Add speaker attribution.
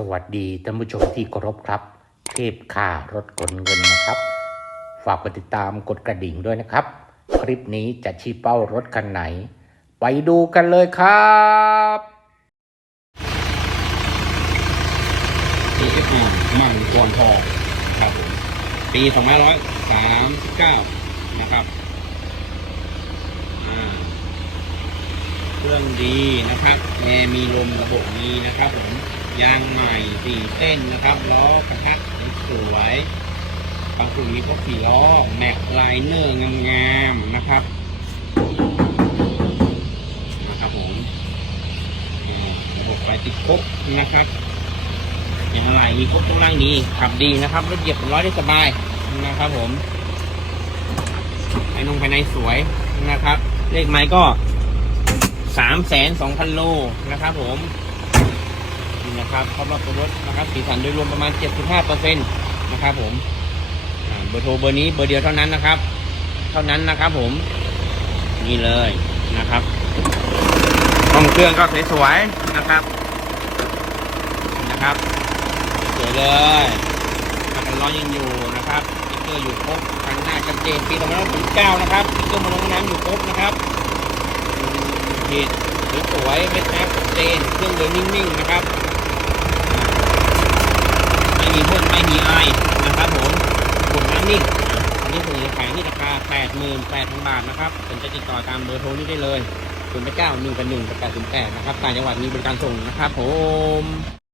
Speaker 1: สวัสดีท่านผู้ชมที่เคารพครับ เทพค่ารถขนเงินนะครับ ฝากกดติดตามกดกระดิ่งด้วยนะครับ คลิปนี้จะชี้เป้ารถคันไหน ไปดูกันเลยครับ
Speaker 2: AFR มันกวนทองครับผมปี2539นะครับเครื่องดีนะครับแอร์มีลมระบบดีนะครับผม ยางใหม่สี่เส้นนะครับล้อกระทักสวยบางกลุ่มนี้ก็สี่ล้อแม็กไลเนอร์งามๆนะครับนะครับผมระบบไฟติดครบนะครับอย่างไรมีครบทุกร่างดีขับดีนะครับรถเหยียบร้อยได้สบายนะครับผมภายนงภายในสวยนะครับ เลขไม้ก็สามแสนสองพันโลนะครับผม นี่นะครับสำหรับตัวรถนะครับสีสันโดยรวมประมาณเจ็ดสิบห้าเปอร์เซ็นต์นะครับผมเบอร์โทรเบอร์นี้เบอร์เดียวเท่านั้นนะครับ เท่านั้นนะครับผมนี่เลยนะครับห้องเครื่องก็สวยๆนะครับนะครับสวยเลยมากันร้อนยังอยู่นะครับสติ๊กเกอร์อยู่ครบทางหน้าชัดเจนปี2569นผมเก้านะครับสติ๊กเกอร์มาลงน้ำอยู่ครบนะครับผิดสวยๆเม็ดแม็กชัดเจนเครื่องเดินนิ่งๆนะครับ มีพ่นไม่มีไอนะครับผมกดน้ำนิ่งอันนี้ผมจะขายที่ราคา88,000 บาทนะครับสนใจะติดต่อตามเบอร์โทรนี้ได้เลย0 9 1 1 1 8 8 0 8นะครับต่างจังหวัดมีบริการส่งนะครับผม